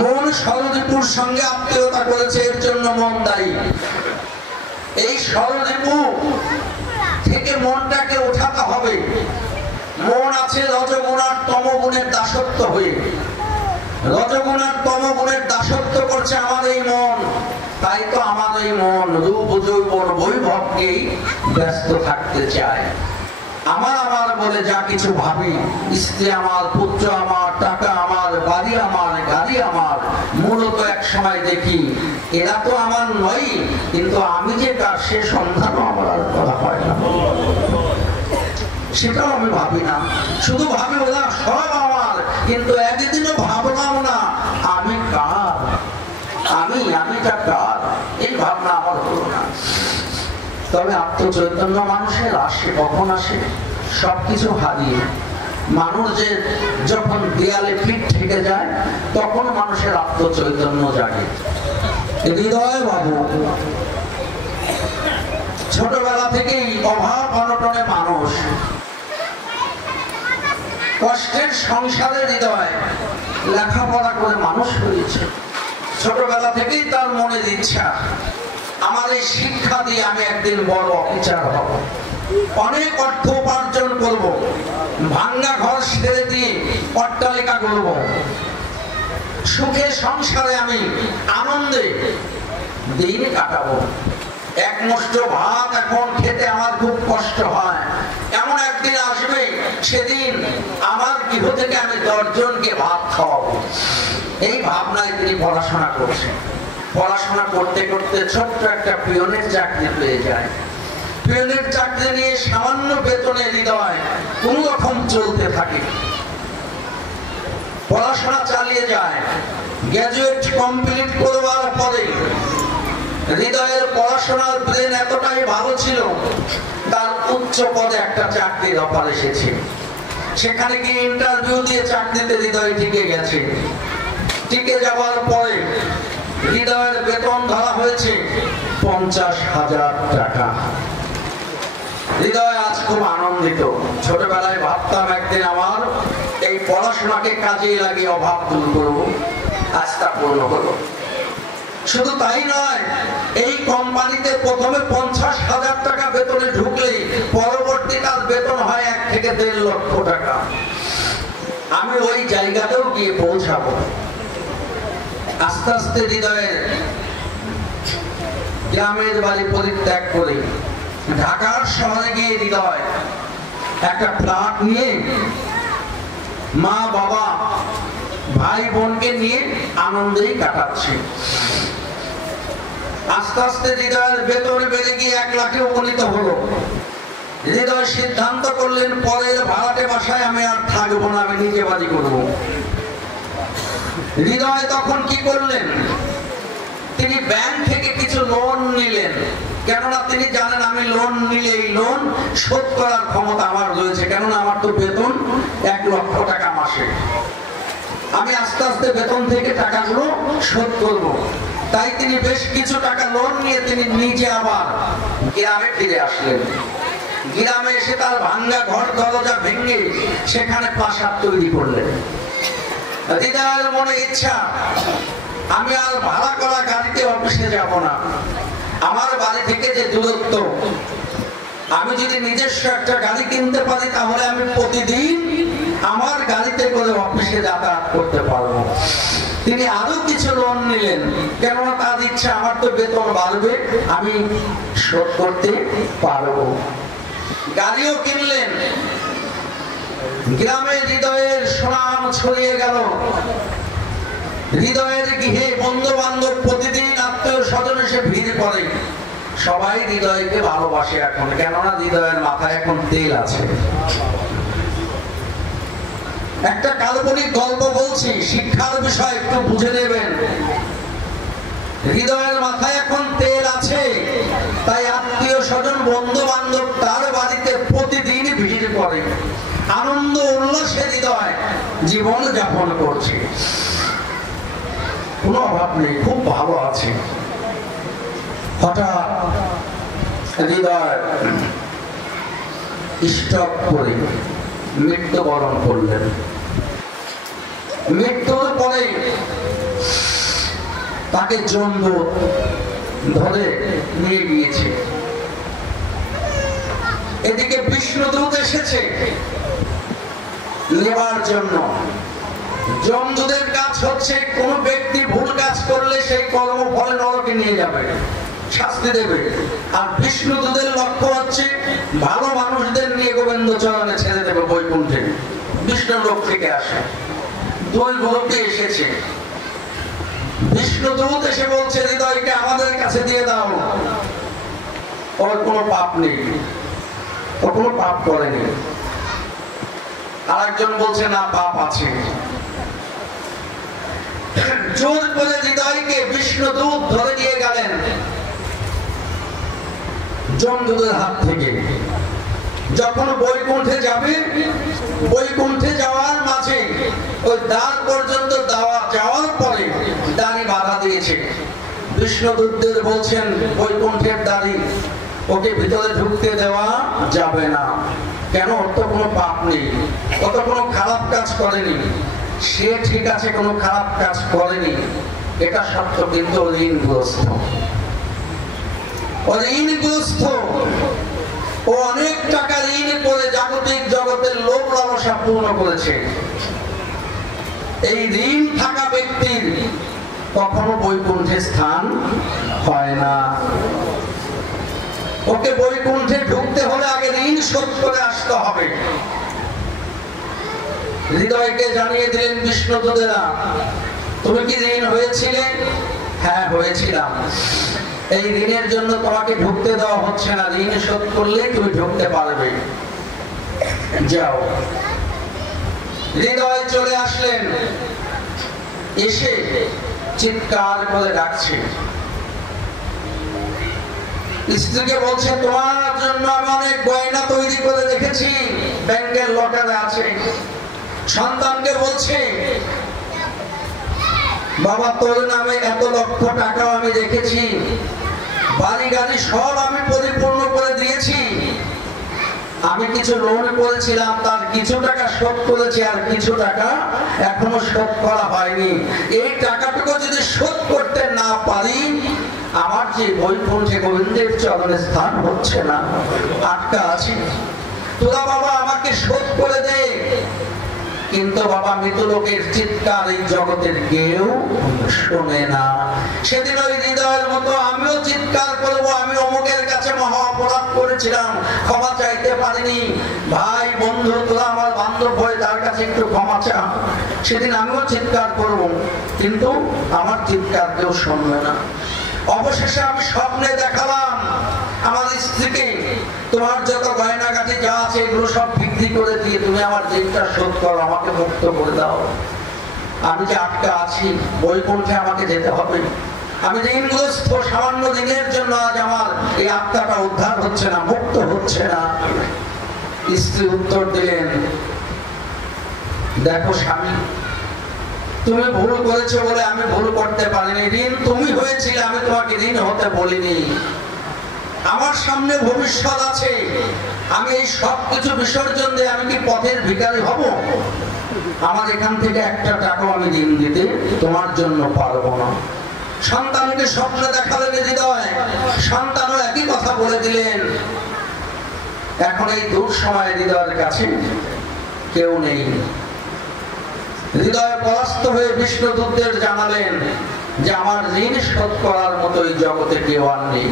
মন ষড়রিপুর সঙ্গে আত্মীয়তা করেছে, এর জন্য মন দায়ী। এই ষড়রিপু থেকে মনটাকে উঠাতে হবে। মন আছে রজগুণ আর তমগুণের দাসত্ব হয়ে, রজগুণ আর তমগুণের দাসত্ব করছে আমার এই মন। তাই তো আমার এই মন রূপ যৌবন বৈভবকেই ব্যস্ত থাকতে চায়। আমার আমার বলে যা কিছু ভাবি, স্ত্রী আমার, পুত্র আমার, টাকা আমার, বাড়ি আমার, গাড়ি আমার, মূলত এক সময় দেখি এরা তো আমার নয়, কিন্তু আমি যে কার সে সন্ধানও আমার আর করা হয় না। সেটাও আমি ভাবি না, শুধু ভাবি ওরা সব আমার, কিন্তু একদিনও ভাবলাম না আমি কার, আমিটা কার, এই ভাবনা আমার হলো না। তবে আত্মচৈতন্য মানুষের আসে, কখন আসে? সবকিছু হারিয়ে মানুষ যে যখন দেয়ালে পিঠ ঠেকে যায় তখন মানুষের আত্মচৈতন্য জাগে। হৃদয় বাবু ছোটবেলা থেকেই অভাব অনটনে মানুষ, কষ্টের সংসারে হৃদয় লেখাপড়া করে মানুষ হয়েছে। ছোটবেলা থেকেই তার মনের ইচ্ছা আমার এই শিক্ষা দিয়ে আমি একদিন বড় অফিসার হব, অনেক অর্থ উপার্জন করব, ভাঙ্গা ঘর ছেড়ে দিয়ে অট্টালিকা করব, সুখে সংসারে আমি আনন্দে দিন কাটাবো। এক মুষ্ট ভাত এখন খেতে আমার খুব কষ্ট হয়, এমন একদিন আসবে সেদিন আমার গৃহ থেকে আমি 10 জনকে ভাত খাওয়াবো। এই ভাবনায় তিনি পড়াশোনা করছেন। পড়াশোনা করতে করতে ছোট্ট একটা পিয়নের চাকরি পেয়ে যায়। পিয়নের চাকরি নিয়ে সামান্য বেতনে হৃদয় কোন রকম চলতে থাকে, পড়াশোনা চালিয়ে যায়। গ্রাজুয়েট কমপ্লিট করবার পরে হৃদয়ের পড়াশোনার ব্রেন এতটাই ভালো ছিল, তার উচ্চ পদে একটা চাকরির অফার এসেছে। সেখানে গিয়ে ইন্টারভিউ দিয়ে চাকরিতে হৃদয় টিকে গেছে। টিকে যাওয়ার পরে হৃদয়ের বেতন ধরা হয়েছে 50,000 টাকা। হৃদয় আজ খুব আনন্দিত। ছোটবেলায় ভাবতাম একদিন আমার এই পড়াশোনাকে কাজে লাগিয়ে অভাব দূর করবো, আজ তা পূর্ণ হলো। শুধু তাই নয়, এই কোম্পানিতে প্রথমে 50,000 টাকা বেতনে ঢুকলেই পরবর্তীকাল বেতন হয় 1 থেকে 1.5 লক্ষ টাকা। আমি ওই জায়গাতেও গিয়ে পৌঁছাবো। আস্তে আস্তে হৃদয়ের গ্রামের বাড়ি পরিত্যাগ করে ঢাকার শহরে গিয়ে হৃদয় একটা ফ্ল্যাট নিয়ে মা বাবা ভাই বোনকে নিয়ে আনন্দেই কাটাচ্ছে। আস্তে আস্তে হৃদয়ের বেতন বেড়ে গিয়ে 1 লাখে উপনীত হলো। হৃদয় সিদ্ধান্ত করলেন পরের ভাড়াটে বাসায় আমি আর থাকবো না, আমি নিজে বাড়ি করবো। হৃদয় তখন কি করলেন, তিনি ব্যাংক থেকে কিছু লোন নিলেন, কেননা তিনি জানেন আমি লোন নিলে এই লোন শোধ করার ক্ষমতা আমার রয়েছে, কেননা আমার তো বেতন 1 লক্ষ টাকা মাসে। আমি আস্তে আস্তে বেতন থেকে টাকাগুলো শোধ করব। তাই তিনি বেশ কিছু টাকা লোন নিয়ে তিনি নিজে আবার গ্রামে ফিরে আসলেন। গ্রামে এসে তার ভাঙ্গা ঘর দরজা ভেঙে সেখানে প্রাসাদ তৈরি করলেন। হৃদয়ের মনে ইচ্ছা আমি আর ভাড়া করা গাড়িতে অফিসে যাব না, আমার বাড়ি থেকে যে দূরত্ব, আমি যদি নিজস্ব একটা গাড়ি কিনতে পারি তাহলে আমি প্রতিদিন আমার গাড়িতে করে অফিসে যাতায়াত করতে পারবো। তিনি আরো কিছু লোন নিলেন, কেননা তার ইচ্ছা আমার তো বেতন বাড়বে, আমি শোধ করতে পারবো। গাড়িও কিনলেন। গ্রামে হৃদয়ের সুনাম ছড়িয়ে গেল। হৃদয়ের গৃহে বন্ধু বান্ধব প্রতিদিন আত্মীয় স্বজন এসে ভিড় করে। সবাই হৃদয়কে ভালোবাসে এখন, কেননা হৃদয়ের মাথায় এখন তেল আছে। একটা কাল্পনিক গল্প বলছি, শিক্ষার বিষয় একটু বুঝে নেবেন। হৃদয়ের মাথায় এখন তেল আছে, তাই আত্মীয় স্বজন বন্ধু বান্ধব তার বাড়িতে প্রতিদিন ভিড় করে। আনন্দ উল্লাসে হৃদয় জীবন যাপন করছে, কোনো অভাব নেই, খুব ভালো আছে। হঠাৎ হৃদয় স্ট্রোক করে মৃত্যুবরণ করলেন। মৃত্যুর পরে তাকে যমদূত ধরে নিয়ে গিয়েছে। এদিকে বিষ্ণুদূত এসেছে নেবার জন্য। যমদূতের কাজ হচ্ছে কোন ব্যক্তি ভুল কাজ করলে সেই কর্ম ফলে নরকে নিয়ে যাবে, শাস্তি দেবে। আর বিষ্ণুদূতের লক্ষ্য হচ্ছে ভালো মানুষদের নিয়ে গোবিন্দ চরণে ছেড়ে দেবে বৈকুণ্ঠে। বিষ্ণু লোক থেকে আসে, দুই লোকে এসেছে। বিষ্ণুদূত এসে বলছে হৃদয়কে আমাদের কাছে দিয়ে দাও, ওর কোনো পাপ নেই, ও কোনো পাপ করেনি। আরেকজন বলছে না, পাপ আছে। জোর করে হৃদয়কে বিষ্ণুদূত ধরে নিয়ে গেলেন যমদূতের হাত থেকে। যখন বৈকুণ্ঠে যাবে, বৈকুণ্ঠে যাওয়ার মাঝে ওই দ্বার পর্যন্ত যাওয়ার পরে দাঁড়ি বাধা দিয়েছে। বিষ্ণুদূতদের বলছেন বৈকুণ্ঠের দাঁড়ি, ওকে ভিতরে ঢুকতে দেওয়া যাবে না। কেন? ওর তো কোনো পাপ নেই, ও তো কোনো খারাপ কাজ করেনি। সে ঠিক আছে, কোনো খারাপ কাজ করেনি, এটা সত্য, কিন্তু ঋণগ্রস্ত। ও ঋণগ্রস্ত, ও অনেক টাকা ঋণ করে জাগতিক জগতের লোভ লালসা পূর্ণ করেছে। এই ঋণ থাকা ব্যক্তির কখনো বৈকুণ্ঠে স্থান হয় না। ওকে বৈকুণ্ঠে ঢুকতে হলে আগে ঋণ শোধ করে আসতে হবে। হৃদয়কে জানিয়ে দিলেন বিষ্ণুদূতেরা, তুমি কি ঋণ হয়েছিলে? হ্যাঁ, হয়েছিলাম। এই ঋণের জন্য তোমাকে ঢুকতে দেওয়া হচ্ছে না, ঋণ শোধ করলে তুমি ঢুকতে পারবে, যাও। হৃদয় চলে আসলেন, এসে চিৎকার করে ডাকছে। স্ত্রীকে বলছে, তোমার জন্য আমি অনেক গয়না তৈরি করে রেখেছি, ব্যাংকের লকারে আছে। সন্তানকে বলছে, বাবা তোর নামে এত লক্ষ টাকা আমি রেখেছি, বাড়ি গাড়ি সব আমি পরিপূর্ণ করে দিয়েছি। আমি কিছু লোন করেছিলাম, তার কিছু টাকা শোধ করেছি, আর কিছু টাকা এখনো শোধ করা হয়নি। এই টাকাটুকু যদি শোধ করতে না পারি, আমার যে বৈকুণ্ঠে গোবিন্দের চরণে স্থান হচ্ছে না, আটকা আছি। তোরা বাবা আমাকে শোধ করে দে। কিন্তু বাবা, মৃত লোকের চিৎকার এই জগতের কেউ শোনে না। সেদিন ওই হৃদয়ের মতো আমিও চিৎকার করবো, আমি অমুকের কাছে মহা অপরাধ করেছিলাম, ক্ষমা চাইতে পারিনি। ভাই বন্ধু, তোরা আমার বান্ধব হয়ে তার কাছে একটু ক্ষমা চা। সেদিন আমিও চিৎকার করব, কিন্তু আমার চিৎকার কেউ শুনবে না। অবশেষে আমি স্বপ্নে দেখালাম আমার স্ত্রীকে, তোমার যত গয়নাগাটি যা আছে এগুলো সব বিক্রি করে দিয়ে তুমি আমার ঋণটা শোধ করো, আমাকে মুক্ত করে দাও। আমি যে আটকা আছি, বৈকুণ্ঠে আমাকে যেতে হবে। আমি ঋণগ্রস্ত, সামান্য দিনের জন্য আজ আমার এই আত্মাটা উদ্ধার হচ্ছে না, মুক্ত হচ্ছে না। স্ত্রী উত্তর দিলেন, দেখো স্বামী, তুমি ভুল করেছো বলে আমি ভুল করতে পারিনি। ঋণ তুমি হয়েছিল, আমি তোমাকে ঋণ হতে বলিনি। আমার সামনে ভবিষ্যৎ আছে, আমি এই সব কিছু বিসর্জন দিয়ে আমি কি পথের ভিখারি হব? আমার এখান থেকে একটা টাকাও আমি ঋণ দিতে তোমার জন্য পারবো না। সন্তানকে স্বপ্নে দেখালেন হৃদয়, সন্তানও একই কথা বলে দিলেন। এখন এই দূর সময় হৃদয়ের কাছে কেউ নেই। হৃদয় পরাস্ত হয়ে বিষ্ণুদূতদের জানালেন যে আমার ঋণ শোধ করার মতো এই জগতে কেউ আর নেই।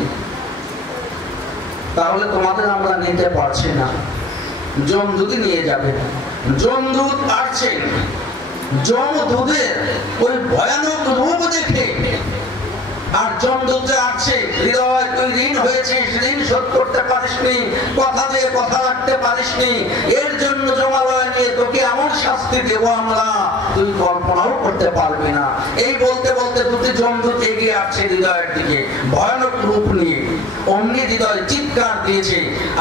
তাহলে তোমাদের আমরা নিতে পারছি না, যমদূতই নিয়ে যাবে। যমদূত আসছেন, যমদূতের ওই ভয়ানক রূপ দেখে আর যমদূত আসছে, হৃদয় তুই ঋণ হয়েছিস, ঋণ শোধ করতে পারিসনি, কথা দিয়ে কথা রাখতে পারিসনি, এর জন্য জমালয় নিয়ে তোকে এমন শাস্তি দেবো আমরা, তুই কল্পনাও করতে পারবি না। এই বলতে বলতে দুটি যমদূত এগিয়ে আসছে হৃদয়ের দিকে ভয়ানক রূপ নিয়ে। অমনি হৃদয় চিৎকার দিয়েছে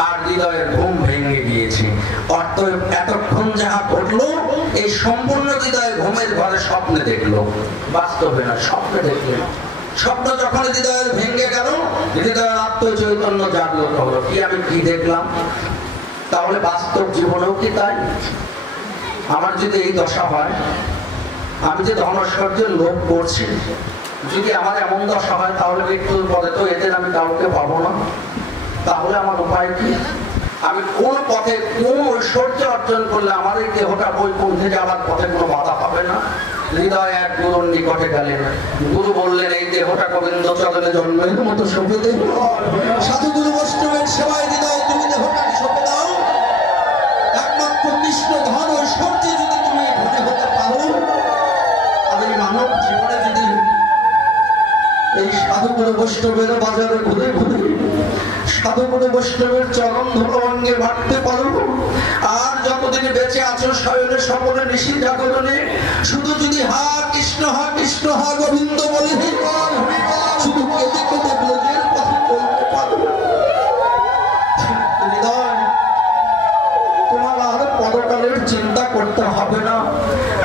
আর হৃদয়ের ঘুম ভেঙে গিয়েছে। অতএব এতক্ষণ যাহা ঘটলো, এই সম্পূর্ণ হৃদয় ঘুমের ঘরে স্বপ্নে দেখলো, বাস্তবে না, স্বপ্নে দেখলেন। স্বপ্ন যখন হৃদয়ের ভেঙে গেল, হৃদয়ের আত্মচৈতন্য জাগ্রত হলো, কি আমি কি দেখলাম? তাহলে বাস্তব জীবনেও কি তাই? আমার যদি এই দশা হয়, আমি যে ধনৈশ্বর্যের লোভ করছি, যদি আমার এমন দশা হয় তাহলে মৃত্যুর পরে তো এদের আমি কাউকে পাবো না, তাহলে আমার উপায় কি? আমি কোন পথে কোন ঐশ্বর্য অর্জন করলে আমার এই দেহটা বৈকুণ্ঠে যাওয়ার পথে কোনো বাধা হবে না? হৃদয় এক গুরুর নিকটে গেলেন, গুরু বললেন এই দেহটা গোবিন্দ চরণে জন্মের মতো সঁপে দেব। সাধু গুরু বৈষ্ণবের সেবায় হৃদয় তুমি দেহটাকে সঁপে দাও। একমাত্র কৃষ্ণ ধন ঐশ্বর্যে যদি তুমি ধনী হতে পারো, আর এই মানব জীবনে যদি এই সাধু গুরু বৈষ্ণবের বাজারে ঘুরে ঘুরে সাধু গুরু বৈষ্ণবের চরণ ধর্মঙ্গে ভাবতে পারো, আর যতদিন বেঁচে আছো শয়নে সকলে নিশি জাগরণে শুধু যদি হা কৃষ্ণ হা গোবিন্দ বলে শুধু কেঁদে কেঁদে ব্রজের পথে চলতে পারো, হৃদয় তোমার আর পরকালের চিন্তা করতে হবে না।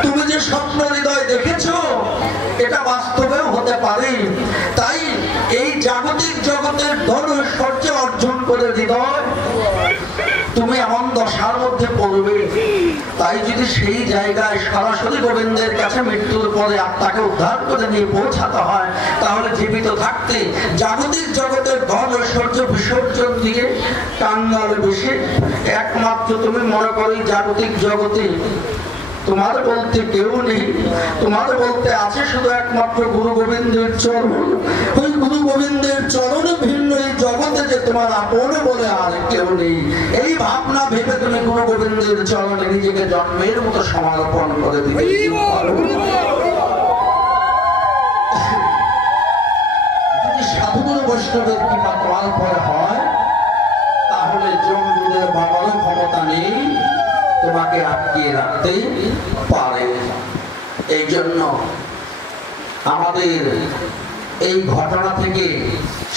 তুমি যে স্বপ্ন হৃদয় দেখেছো এটা বাস্তবেও হতে পারে। তাই এই জাগতিক জগতের ধন ঐশ্বর্য অর্জন করে হৃদয় তুমি এমন দশার মধ্যে পড়বে, তাই যদি সেই জায়গায় সরাসরি গোবিন্দের কাছে মৃত্যুর পরে আত্মাকে উদ্ধার করে নিয়ে পৌঁছাতে হয়, তাহলে জীবিত থাকতে জাগতিক জগতের ধন ঐশ্বর্য বিসর্জন দিয়ে কাঙ্গাল বেশি একমাত্র তুমি মনে করো জাগতিক জগতে তোমার বলতে কেউ নেই, তোমার বলতে আছে শুধু একমাত্র গুরু গোবিন্দের চরণ। ওই গুরু গোবিন্দের চরণে ভিন্ন এই জগতে যে তোমার আপন বলে আর কেউ নেই, এই ভাবনা ভেবে তুমি গুরু গোবিন্দের চরণে নিজেকে জন্মের মতো সমর্পণ করে দিবে। যদি সাধু গুরু বৈষ্ণবের কৃপা তোমার পরে হয়, তাহলে জমদূতের বাবারও ক্ষমতা নেই তোমাকে আটকিয়ে রাখতে পারে। এই জন্য আমাদের এই ঘটনা থেকে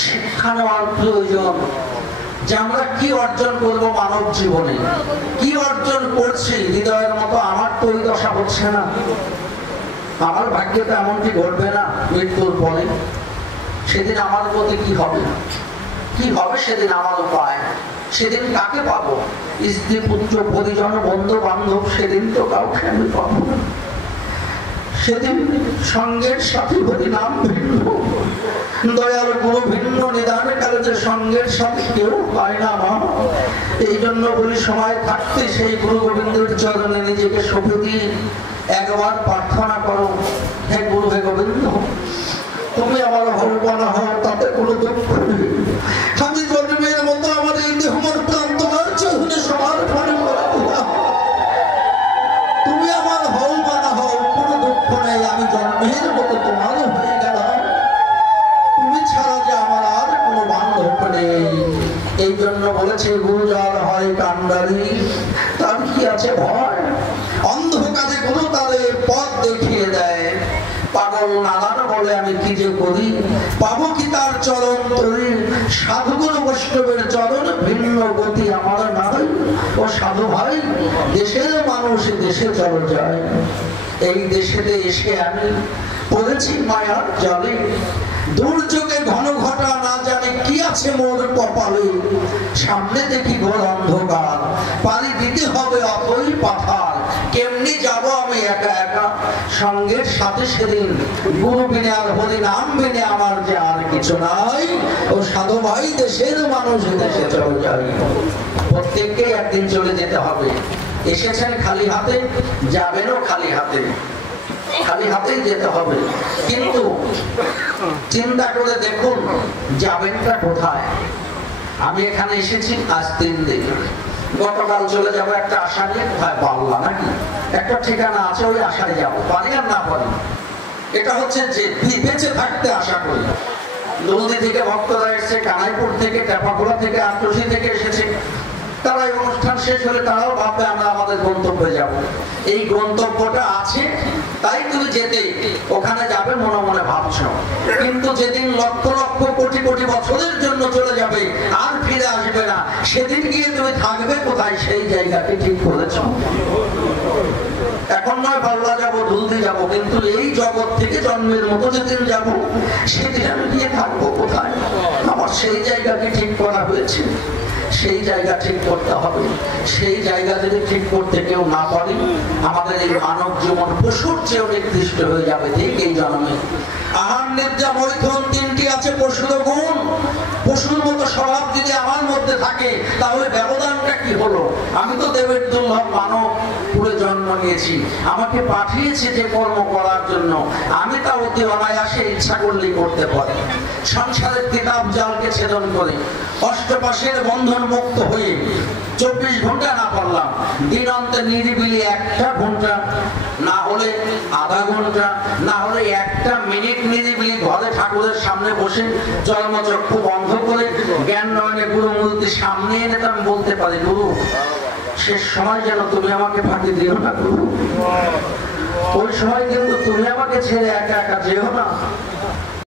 শিক্ষা নেওয়ার প্রয়োজন যে আমরা কি অর্জন করব মানব জীবনে, কি অর্জন করছি। হৃদয়ের মতো আমার তো এই দশা হচ্ছে না, আমার ভাগ্যে তো এমনটি ঘটবে না। মৃত্যুর পরে সেদিন আমার প্রতি কি হবে, কি হবে সেদিন আমার উপায়, সেদিন কাকে পাবো? স্ত্রী পুত্র পরিজন বন্ধু বান্ধব সেদিন তো কাউকে আমি পাবো না। সেদিন সঙ্গের সাথী হরি নাম ভিন্ন, দয়াল গুরু ভিন্ন, নিদানে কালে যে সঙ্গের সাথে কেউ পায় না মা। এই জন্য বলি সময় থাকতে সেই গুরু গোবিন্দের চরণে নিজেকে সঁপে দিয়ে একবার প্রার্থনা করো, হে গুরু হে গোবিন্দ তুমি আমার ভগবান হও, তাতে কোনো দুঃখ নেই। আমি জন্মের মতো আমার এই দেহ প্রান্তমার চরণে সমর্পণ করে দিলাম। তুমি আমার ভগবান হও, কোনো দুঃখ নেই। আমি জন্মের মতো তোমার হয়ে গেলাম, তুমি ছাড়া যে আমার আর কোনো বান্ধব নেই। এই জন্য বলেছে গুরু যার হয় কান্ডারি তার কি আছে ভয়। অন্ধকারে গুরু তারে পথ দেখিয়ে দেয়, পাগল নালার বলে আমি কি যে করি, পাবো কি তার চরণ তরি। সাধু গুরু বৈষ্ণবের চরণ ভিন্ন গতি আমার নাই। ও সাধু ভাই, দেশের মানুষ দেশে চল যায়, এই দেশেতে এসে আমি পড়েছি মায়ার জলে। দুর্যোগে ঘন ঘটা না জানে কি আছে মোর কপালে, সামনে দেখি ঘোর অন্ধকার, পানি দিতে হবে অতই পাথার। কেমনি যাব আমি একা একা, সঙ্গের সাথে সেদিন গুরু বিনে আর হরি নাম বিনে আমার যে আর কিছু নাই। ও সাধু ভাই, দেশের মানুষ দেশে চলে যাই, প্রত্যেককে একদিন চলে যেতে হবে। এসেছেন খালি হাতে, যাবেনও খালি হাতে, খালি হাতেই যেতে হবে। কিন্তু চিন্তা করে দেখুন যাবেনটা কোথায়। আমি এখানে এসেছি আজ 3 দিন, গতকাল চলে যাবো একটা আশা নিয়ে, কোথায় পাল্লা নাকি একটা ঠিকানা আছে, ওই আশায় যাবো, পারি আর না পারি। এটা হচ্ছে যে বেঁচে থাকতে আশা করি। দলদি থেকে ভক্তরা এসেছে, কানাইপুর থেকে, টেপাখোলা থেকে, আটরশি থেকে এসেছে। তারা এই অনুষ্ঠান শেষ হলে তারাও ভাববে আমরা আমাদের গন্তব্যে যাব। এই গন্তব্যটা আছে, তাই তুমি যেতে ওখানে যাবে মনে মনে ভাবছো। কিন্তু যেদিন লক্ষ লক্ষ কোটি কোটি বছরের জন্য চলে যাবে আর ফিরে আসবে না, সেদিন গিয়ে তুমি থাকবে কোথায়? সেই জায়গাকে ঠিক করেছো। এখন নয় পাল্লা যাবো, ধুলতে যাবো, কিন্তু এই জগৎ থেকে জন্মের মতো যেদিন যাব, সেদিন আমি গিয়ে থাকবো কোথায়? আমার সেই জায়গাকে ঠিক করা হয়েছে। সেই জায়গা ঠিক করতে হবে। সেই জায়গা যদি ঠিক করতে কেউ না পারে, আমাদের এই মানব জীবন পশুর চেয়েও নির্দিষ্ট হয়ে যাবে ঠিক এই জন্মে। আহার নিদ্রা মৈথুন তিনটি আছে পশুর গুণ। পশুর মতো স্বভাব যদি আমার মধ্যে থাকে, তাহলে ব্যবধানটা কি হলো? আমি তো দেবের দুর্লভ মানব পুরে জন্ম নিয়েছি, আমাকে পাঠিয়েছে যে কর্ম করার জন্য, আমি তা অতি অনায়াসে ইচ্ছা করলেই করতে পারি। সংসারের কিতাব জালকে ছেদন করে অষ্টপাশের বন্ধন মুক্ত হয়ে 24 ঘন্টা না পারলাম, দিনান্তে নিরিবিলি 1টা ঘন্টা, না হলে আধা ঘন্টা, না হলে 1টা মিনিট নিরিবিলি ঘরে ঠাকুরের সামনে বসে জন্মচক্ষু বন্ধ করে জ্ঞান নয়নে গুরুমূর্তি সামনে এনে তো আমি বলতে পারি, গুরু শেষ সময় যেন তুমি আমাকে ফাঁকি দিও না গুরু, ওই সময় কিন্তু তুমি আমাকে ছেড়ে একা একা যেও না।